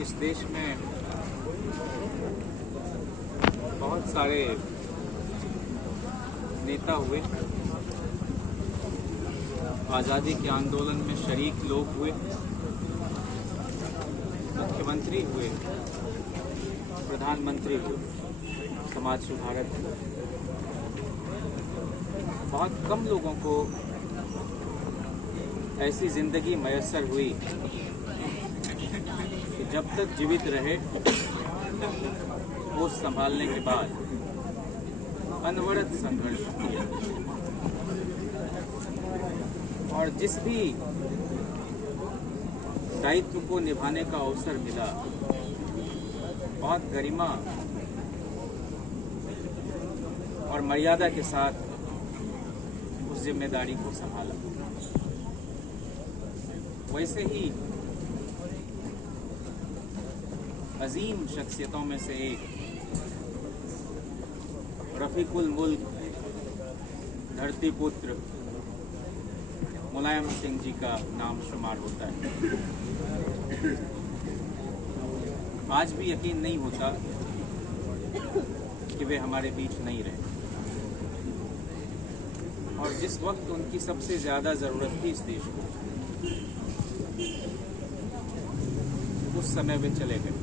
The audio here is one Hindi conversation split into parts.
इस देश में बहुत सारे नेता हुए, आज़ादी के आंदोलन में शरीक लोग हुए, मुख्यमंत्री हुए, प्रधानमंत्री हुए, समाज सुधारक हुए। बहुत कम लोगों को ऐसी जिंदगी मयस्सर हुई कि जब तक जीवित रहे होश संभालने के बाद अनवरत संघर्ष किया, और जिस भी दायित्व को निभाने का अवसर मिला बहुत गरिमा और मर्यादा के साथ उस जिम्मेदारी को संभाला। वैसे ही अजीम शख्सियतों में से एक रफीकुल मुल्क धरती पुत्र मुलायम सिंह जी का नाम शुमार होता है। आज भी यकीन नहीं होता कि वे हमारे बीच नहीं रहे, और जिस वक्त उनकी सबसे ज्यादा जरूरत थी इस देश को, उस समय वे चले गए।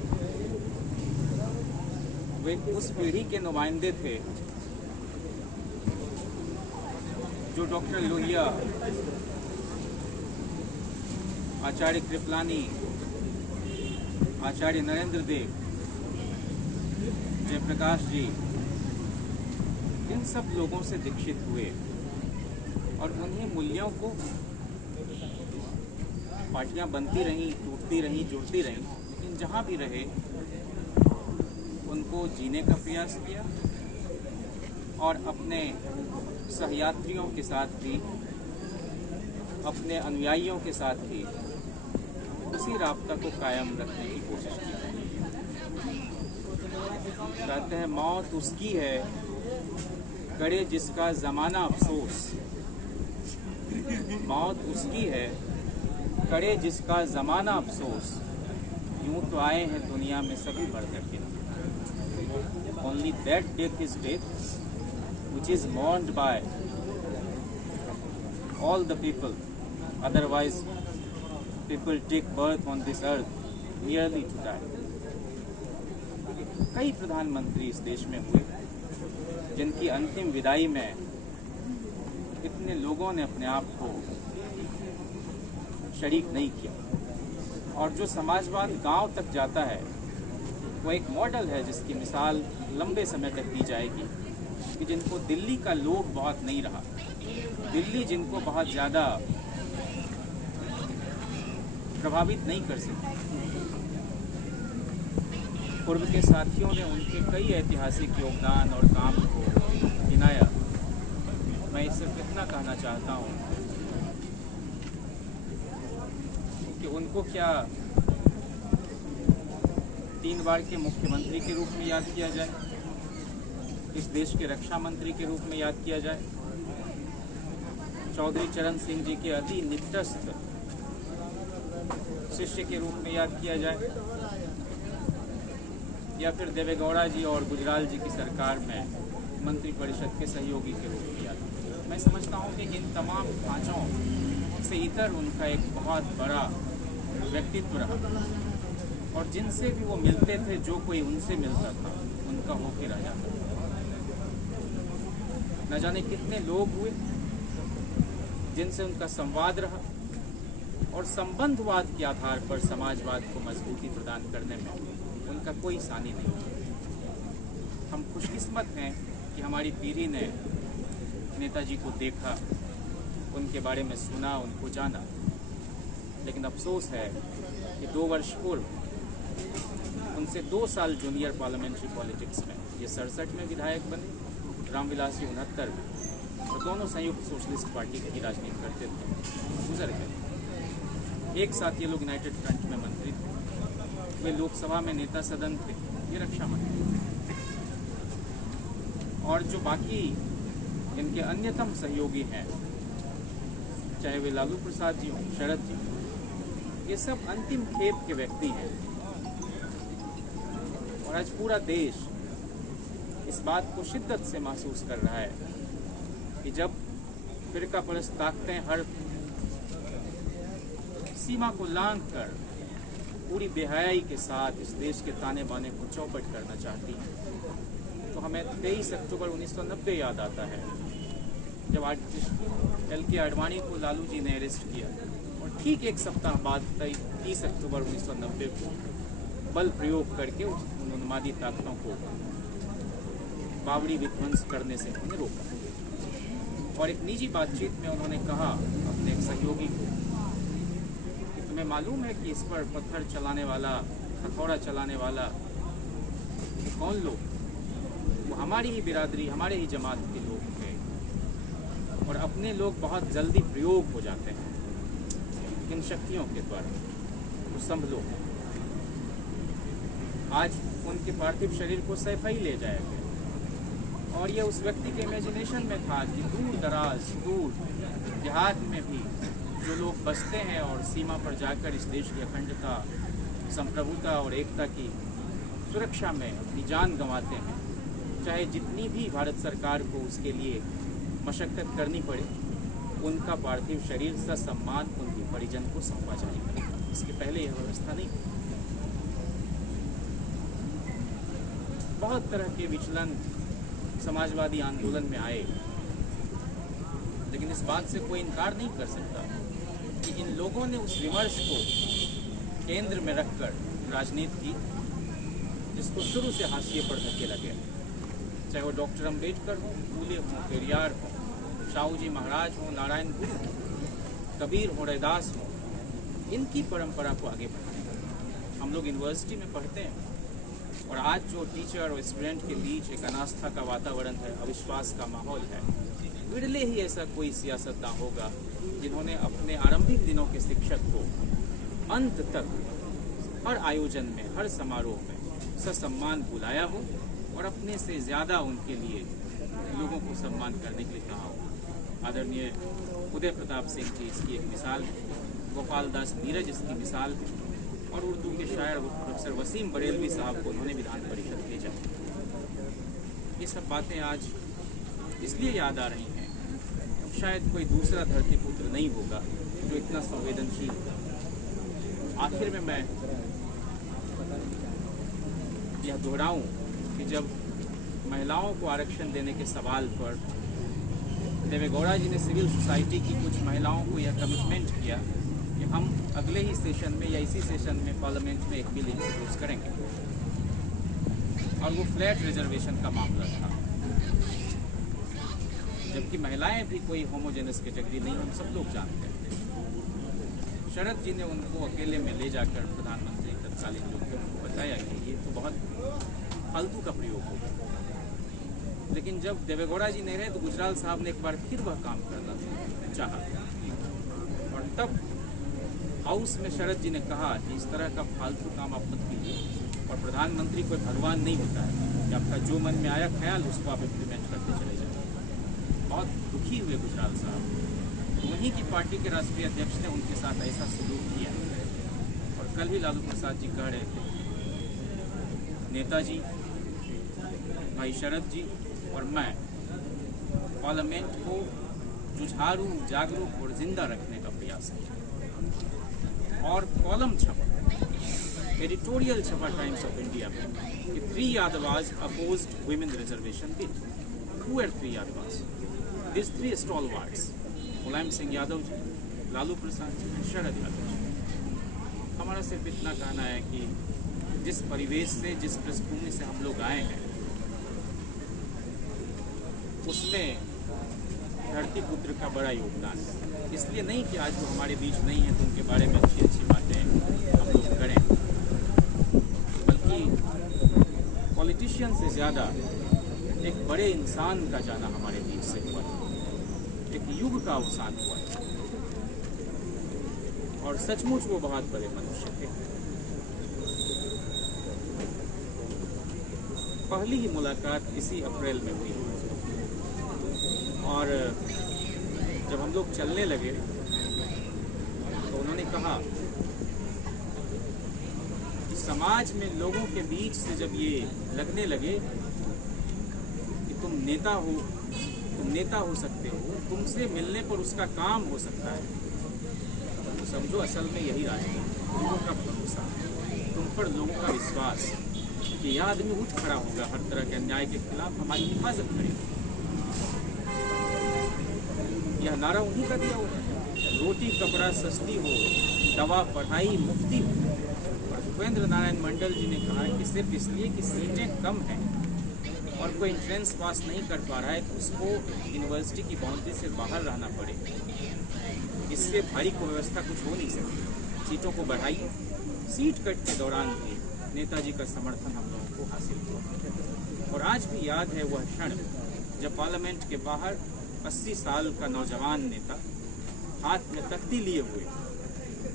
वे उस पीढ़ी के नुमाइंदे थे जो डॉक्टर लोहिया, आचार्य कृपलानी, आचार्य नरेंद्र देव, जयप्रकाश जी, इन सब लोगों से दीक्षित हुए, और उन्हीं मूल्यों को पार्टियां बनती रहीं, टूटती रहीं, जुड़ती रहीं, लेकिन जहां भी रहे उनको जीने का प्रयास किया, और अपने सहयात्रियों के साथ भी, अपने अनुयायियों के साथ भी उसी राब्ता को कायम रखने की कोशिश की। कहते हैं मौत उसकी है करे जिसका जमाना अफसोस, मौत उसकी है करे जिसका जमाना अफसोस, यूं तो आए हैं दुनिया में सभी बढ़ करके। Only that death is death which is mourned by all the people. Otherwise, people take birth on this earth merely to die. कई प्रधानमंत्री इस देश में हुए जिनकी अंतिम विदाई में इतने लोगों ने अपने आप को शरीक नहीं किया, और जो समाजवाद गांव तक जाता है वो एक मॉडल है जिसकी मिसाल लंबे समय तक दी जाएगी, कि जिनको दिल्ली का लोभ बहुत नहीं रहा, दिल्ली जिनको बहुत ज़्यादा प्रभावित नहीं कर सकी। पूर्व के साथियों ने उनके कई ऐतिहासिक योगदान और काम को गिनाया। मैं सिर्फ इतना कहना चाहता हूँ कि उनको क्या 3 बार के मुख्यमंत्री के रूप में याद किया जाए, इस देश के रक्षा मंत्री के रूप में याद किया जाए, चौधरी चरण सिंह जी के अति निकटस्थ शिष्य के रूप में याद किया जाए, या फिर देवेगौड़ा जी और गुजराल जी की सरकार में मंत्रिपरिषद के सहयोगी के रूप में याद किया जाए। मैं समझता हूँ कि इन तमाम ढांचों से इतर उनका एक बहुत बड़ा व्यक्तित्व रहा, और जिनसे भी वो मिलते थे, जो कोई उनसे मिलता था उनका होके रह जाता था। न जाने कितने लोग हुए जिनसे उनका संवाद रहा, और संबंधवाद के आधार पर समाजवाद को मजबूती प्रदान करने में उनका कोई सानी नहीं। हम खुशकिस्मत हैं कि हमारी पीढ़ी ने नेताजी को देखा, उनके बारे में सुना, उनको जाना, लेकिन अफसोस है कि 2 वर्ष पूर्व उनसे 2 साल जूनियर पार्लियामेंट्री पॉलिटिक्स में, ये 67 में विधायक बने, रामविलास जी 69 में, और दोनों संयुक्त सोशलिस्ट पार्टी की राजनीति करते थे, गुजर गए। एक साथ ये लोग यूनाइटेड फ्रंट में मंत्री थे, वे लोकसभा में नेता सदन थे, ये रक्षा मंत्री, और जो बाकी इनके अन्यतम सहयोगी हैं, चाहे वे लालू प्रसाद जी हों, शरद जी, ये सब अंतिम खेप के व्यक्ति हैं और आज पूरा देश इस बात को शिद्दत से महसूस कर रहा है कि जब फिरका परस्त ताकतें हर सीमा को लांघ कर पूरी बेहयाई के साथ इस देश के ताने बाने को चौपट करना चाहती हैं, तो हमें 23 अक्टूबर 1990 याद आता है, जब LK आडवाणी को लालू जी ने अरेस्ट किया और ठीक एक सप्ताह बाद 30 अक्टूबर 1990 को बल प्रयोग करके उन उन्मादी ताकतों को बावड़ी विध्वंस करने से उन्हें रोका। और एक निजी बातचीत में उन्होंने कहा अपने एक सहयोगी को कि तुम्हें मालूम है कि इस पर पत्थर चलाने वाला, हथौड़ा चलाने वाला कौन लोग, वो हमारी ही बिरादरी, हमारे ही जमात के लोग थे, और अपने लोग बहुत जल्दी प्रयोग हो जाते हैं इन शक्तियों के द्वारा, तो संभलो। आज उनके पार्थिव शरीर को सैफई ले जाया गया और ये उस व्यक्ति के इमेजिनेशन में था कि दूर दराज, दूर देहात में भी जो लोग बसते हैं और सीमा पर जाकर इस देश की अखंडता, संप्रभुता और एकता की सुरक्षा में अपनी जान गंवाते हैं, चाहे जितनी भी भारत सरकार को उसके लिए मशक्कत करनी पड़े, उनका पार्थिव शरीर ससम्मान उनके परिजन को सौंपा जाएगा। इसके पहले यह व्यवस्था नहीं थी। बहुत तरह के विचलन समाजवादी आंदोलन में आए, लेकिन इस बात से कोई इनकार नहीं कर सकता कि इन लोगों ने उस विमर्श को केंद्र में रखकर राजनीति की जिसको शुरू से हाशिए पर धकेला गया, चाहे वो डॉक्टर अम्बेडकर हो, फूले हों, पेरियार हो, शाहू जी महाराज हो, नारायण गुरु हो, कबीर हो, रैदास हो, इनकी परंपरा को आगे बढ़ाएं। हम लोग यूनिवर्सिटी में पढ़ते हैं और आज जो टीचर और स्टूडेंट के बीच एक अनास्था का वातावरण है, अविश्वास का माहौल है, विरले ही ऐसा कोई सियासतदान होगा जिन्होंने अपने आरंभिक दिनों के शिक्षक को अंत तक हर आयोजन में, हर समारोह में ससम्मान बुलाया हो और अपने से ज़्यादा उनके लिए लोगों को सम्मान करने के लिए कहा हो। आदरणीय उदय प्रताप सिंह जी इसकी एक मिसाल है, गोपाल दास नीरज इसकी मिसाल है, और उर्दू के शायर प्रोफेसर वसीम बरेलवी साहब को उन्होंने विधान परिषद भेजा। ये सब बातें आज इसलिए याद आ रही हैं, शायद कोई दूसरा धरतीपुत्र नहीं होगा जो इतना संवेदनशील था। आखिर में मैं यह दोहराऊं कि जब महिलाओं को आरक्षण देने के सवाल पर देवेगौड़ा जी ने सिविल सोसाइटी की कुछ महिलाओं को यह कमिटमेंट किया कि हम अगले ही सेशन में या इसी सेशन में पार्लियामेंट में एक बिल इंट्रोड्यूस करेंगे, और वो फ्लैट रिजर्वेशन का मामला था, जबकि महिलाएं भी कोई होमोजेनस कैटेगरी नहीं, हम सब लोग जानते हैं। शरद जी ने उनको अकेले में ले जाकर प्रधानमंत्री तत्कालीन जो थे उनको बताया कि ये तो बहुत फालतू का प्रयोग होगा, लेकिन जब देवेगौड़ा जी नहीं रहे तो गुजराल साहब ने एक बार फिर वह काम करना चाहा, और तब हाउस में शरद जी ने कहा कि इस तरह का फालतू काम आप मत कीजिए, और प्रधानमंत्री कोई भगवान नहीं होता है कि आपका जो मन में आया ख्याल उसको आप इम्प्लीमेंट करते चले जाए। बहुत दुखी हुए गुजराल साहब, तो वहीं की पार्टी के राष्ट्रीय अध्यक्ष ने उनके साथ ऐसा सलूक किया। और कल ही लालू प्रसाद जी कह रहे थे, नेताजी, भाई शरद जी और मैं पार्लियामेंट को जुझारू, जागरूक और जिंदा रखने का प्रयास किया। और कॉलम छपा, एडिटोरियल छपा टाइम्स ऑफ इंडिया में कि 3 Yadavas opposed women reservation bill. Who are 3 Yadavas? These 3 stalwarts, Mulayam Singh Yadav ji, Lalu Prasad ji, Sharad Yadav ji. हमारा सिर्फ इतना कहना है कि जिस परिवेश से, जिस पृष्ठभूमि से हम लोग आए हैं, उसमें धरती पुत्र का बड़ा योगदान है। इसलिए नहीं कि आज वो हमारे बीच नहीं है तो उनके बारे में अच्छी अच्छी बातें हम लोग करें, बल्कि पॉलिटिशियन से ज़्यादा एक बड़े इंसान का जाना हमारे बीच से हुआ, एक युग का अवसान हुआ, और सचमुच वो बहुत बड़े मनुष्य थे। पहली ही मुलाकात इसी अप्रैल में हुई, और जब हम लोग चलने लगे तो उन्होंने कहा कि समाज में लोगों के बीच से जब ये लगने लगे कि तुम नेता हो सकते हो, तुमसे मिलने पर उसका काम हो सकता है, तो समझो असल में यही राजनीति, लोगों का भरोसा, तुम पर लोगों का विश्वास कि यह आदमी उठ खड़ा होगा, हर तरह के अन्याय के खिलाफ हमारी हिफाजत करेगा। यह नारा उन्हीं का दिया हुआ है, रोटी कपड़ा सस्ती हो, दवा पढ़ाई मुफ्ती हो। और भूपेंद्र नारायण मंडल जी ने कहा कि सिर्फ इसलिए कि सीटें कम हैं और कोई एंट्रेंस पास नहीं कर पा रहा है तो उसको यूनिवर्सिटी की बाउंड्री से बाहर रहना पड़े। इससे भारी को व्यवस्था कुछ हो नहीं सकती, सीटों को बढ़ाइए। सीट कट के दौरान भी नेताजी का समर्थन हम लोगों को हासिल हुआ। और आज भी याद है वह क्षण जब पार्लियामेंट के बाहर 80 साल का नौजवान नेता हाथ में तख्ती लिए हुए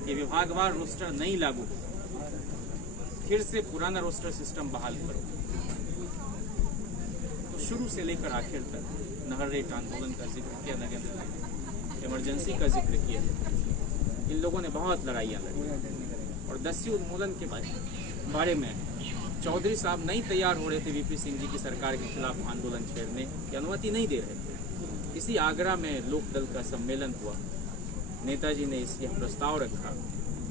कि विभागवार रोस्टर नहीं लागू हो, फिर से पुराना रोस्टर सिस्टम बहाल करो। तो शुरू से लेकर आखिर तक नहर रेट आंदोलन का जिक्र किया, नगेंद्र इमरजेंसी का जिक्र किया। इन लोगों ने बहुत लड़ाइयाँ लड़ी और 10वीं उन्मूलन के बारे में चौधरी साहब नहीं तैयार हो रहे थे वीपी सिंह जी की सरकार के खिलाफ आंदोलन छेड़ने की अनुमति नहीं दे रहे थे। इसी आगरा में लोकदल का सम्मेलन हुआ, नेताजी ने यह प्रस्ताव रखा,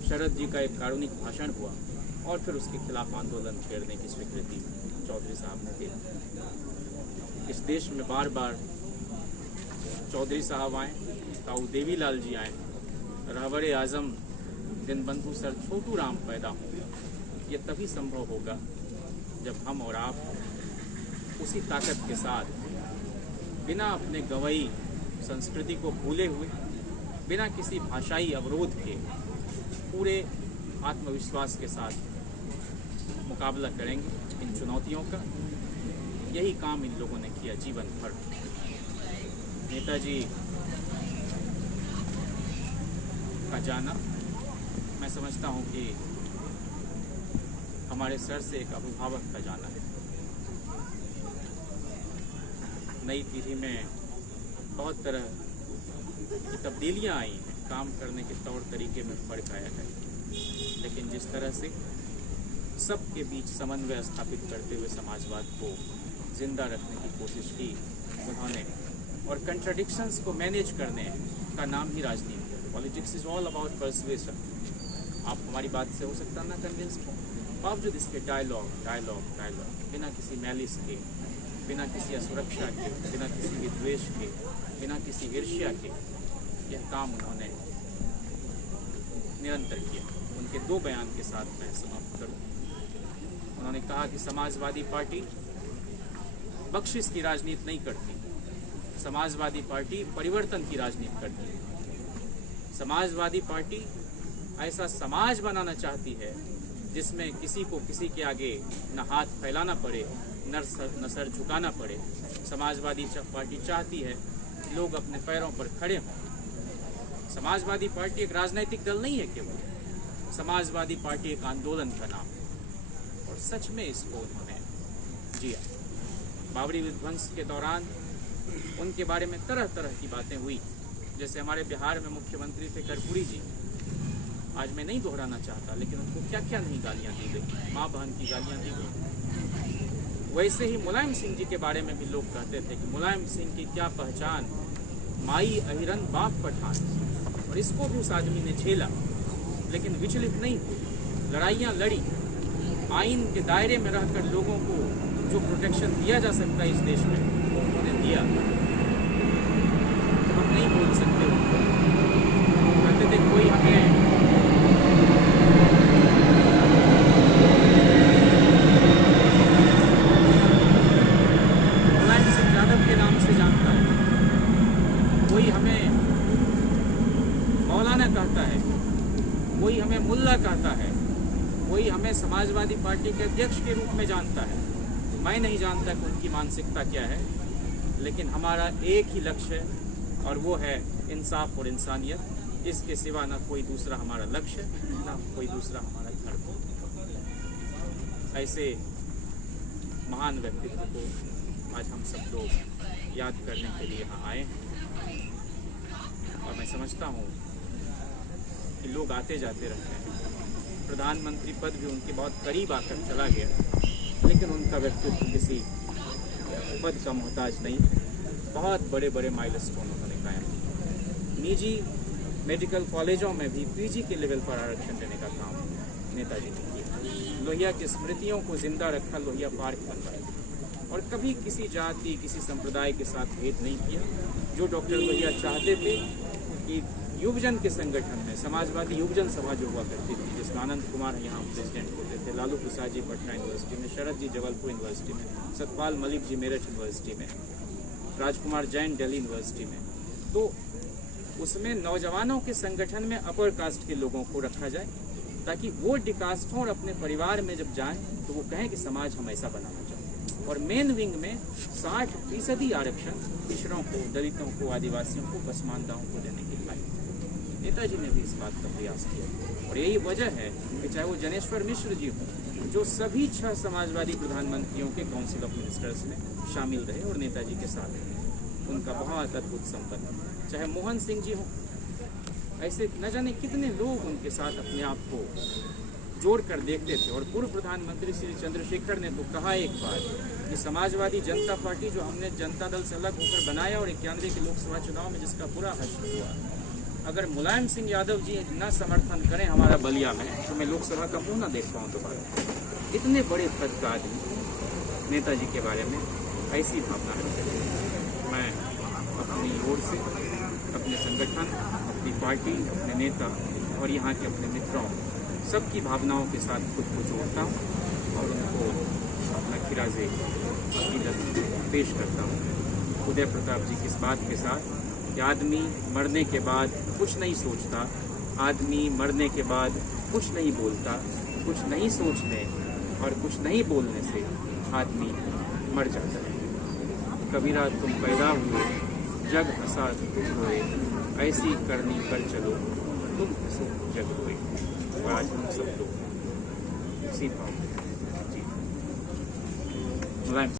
शरद जी का एक कारुणिक भाषण हुआ और फिर उसके खिलाफ आंदोलन छेड़ने की स्वीकृति चौधरी साहब ने दी। इस देश में बार बार चौधरी साहब आए, ताऊ देवीलाल जी आए, रहबर आजम दीनबंधु सर छोटू राम पैदा होंगे। ये तभी संभव होगा जब हम और आप उसी ताकत के साथ बिना अपने गवई संस्कृति को भूले हुए, बिना किसी भाषाई अवरोध के पूरे आत्मविश्वास के साथ मुकाबला करेंगे इन चुनौतियों का। यही काम इन लोगों ने किया जीवन भर। नेताजी का जाना, मैं समझता हूँ कि हमारे सर से एक अभिभावक का जाना है। नई पीढ़ी में बहुत तरह की तब्दीलियाँ आई हैं, काम करने के तौर तरीके में फर्क आया है, लेकिन जिस तरह से सबके बीच समन्वय स्थापित करते हुए समाजवाद को जिंदा रखने की कोशिश की उन्होंने, और कंट्राडिक्शंस को मैनेज करने का नाम ही राजनीति है। Politics is all about persuasion. आप हमारी बात से हो सकता ना कन्विंस्ड हो, बावजूद इसके डायलॉग, बिना किसी मैलिस के, बिना किसी असुरक्षा के, बिना किसी विद्वेष के, बिना किसी ईर्ष्या के, यह काम उन्होंने निरंतर किया। उनके 2 बयान के साथ मैं समाप्त करूं। उन्होंने कहा कि समाजवादी पार्टी बख्शिश की राजनीति नहीं करती, समाजवादी पार्टी परिवर्तन की राजनीति करती है। समाजवादी पार्टी ऐसा समाज बनाना चाहती है जिसमें किसी को किसी के आगे न हाथ फैलाना पड़े, न सर झुकाना पड़े। समाजवादी पार्टी चाहती है लोग अपने पैरों पर खड़े हों। समाजवादी पार्टी एक राजनीतिक दल नहीं है केवल, समाजवादी पार्टी एक आंदोलन का नाम है। और सच में इसको उन्होंने जिया। बाबरी विध्वंस के दौरान उनके बारे में तरह तरह की बातें हुई, जैसे हमारे बिहार में मुख्यमंत्री थे कर्पूरी जी। आज मैं नहीं दोहराना चाहता, लेकिन उनको क्या क्या नहीं गालियां दी गई, माँ बहन की गालियां दी गई। वैसे ही मुलायम सिंह जी के बारे में भी लोग कहते थे कि मुलायम सिंह की क्या पहचान, माई अहिरन बाप पठान। और इसको भी उस आदमी ने झेला, लेकिन विचलित नहीं हुई, लड़ाइयाँ लड़ी। आइन के दायरे में रहकर लोगों को जो प्रोटेक्शन दिया जा सकता है इस देश में, वो उन्होंने दिया। तो हम नहीं बोल सकते उनको, कहते थे कोई हमें मुलायम सिंह यादव के नाम से जानता है, कोई हमें मौलाना कहता है, कोई हमें मुल्ला कहता है, कोई हमें समाजवादी पार्टी के अध्यक्ष के रूप में जानता है। मैं नहीं जानता कि उनकी मानसिकता क्या है, लेकिन हमारा एक ही लक्ष्य है और वो है इंसाफ और इंसानियत। इसके सिवा ना कोई दूसरा हमारा लक्ष्य, ना कोई दूसरा हमारा धर्म। ऐसे महान व्यक्तित्व को आज हम सब लोग याद करने के लिए यहाँ आए हैं। और मैं समझता हूँ कि लोग आते जाते रहते हैं, प्रधानमंत्री पद भी उनके बहुत करीब आकर चला गया, लेकिन उनका व्यक्तित्व किसी पद का मोहताज नहीं। बहुत बड़े बड़े माइलस्टोन उन्होंने कायम। निजी मेडिकल कॉलेजों में भी पीजी के लेवल पर आरक्षण देने का काम नेताजी ने किया। लोहिया की स्मृतियों को जिंदा रखा, लोहिया पार्क बनवाया और कभी किसी जाति, किसी संप्रदाय के साथ भेद नहीं किया। जो डॉक्टर लोहिया चाहते थे कि युवजन के संगठन में समाजवादी युवजन सभा जो हुआ करती थी, जिसमें आनंद कुमार यहाँ प्रेसिडेंट होते थे, लालू प्रसाद जी पटना यूनिवर्सिटी में, शरद जी जबलपुर यूनिवर्सिटी में, सतपाल मलिक जी मेरठ यूनिवर्सिटी में, राजकुमार जैन दिल्ली यूनिवर्सिटी में, तो उसमें नौजवानों के संगठन में अपर कास्ट के लोगों को रखा जाए ताकि वो डिकास्ट हों और अपने परिवार में जब जाएं तो वो कहें कि समाज हम ऐसा बनाना चाहते हैं। और मेन विंग में 60% आरक्षण पिछड़ों को, दलितों को, आदिवासियों को, पसमानदाओं को देने की बात नेताजी ने भी इस बात का प्रयास किया। और यही वजह है कि चाहे वो जनेश्वर मिश्र जी हों, जो सभी 6 समाजवादी प्रधानमंत्रियों के काउंसिल ऑफ मिनिस्टर्स में शामिल रहे और नेताजी के साथ रहे, उनका बहुत अद्भुत संबंध, चाहे मोहन सिंह जी हों, ऐसे न जाने कितने लोग उनके साथ अपने आप को जोड़ कर देखते थे। और पूर्व प्रधानमंत्री श्री चंद्रशेखर ने तो कहा एक बार कि समाजवादी जनता पार्टी जो हमने जनता दल से अलग होकर बनाया और 91 के लोकसभा चुनाव में जिसका पूरा हश्र हुआ, अगर मुलायम सिंह यादव जी न समर्थन करें हमारा बलिया में तो मैं लोकसभा का मुंह न देख पाऊँ दोबारा। इतने बड़े पद का आदमी नेताजी के बारे में ऐसी भावना रखते थे। मैं अपनी ओर से अपने संगठन, अपनी पार्टी, अपने नेता और यहाँ के अपने मित्रों सबकी भावनाओं के साथ खुद को जोड़ता हूँ और उनको अपना खिराजे अकीदत पेश करता हूँ। उदय प्रताप जी की इस बात के साथ कि आदमी मरने के बाद कुछ नहीं सोचता, आदमी मरने के बाद कुछ नहीं बोलता, कुछ नहीं सोचने और कुछ नहीं बोलने से आदमी मर जाता है। कबीरा तुम पैदा हुए, जग हंसा तुम रोए, ऐसी करनी कर चलो तुम हंसो जग रोए। और आज हम सब लोग उसी भाव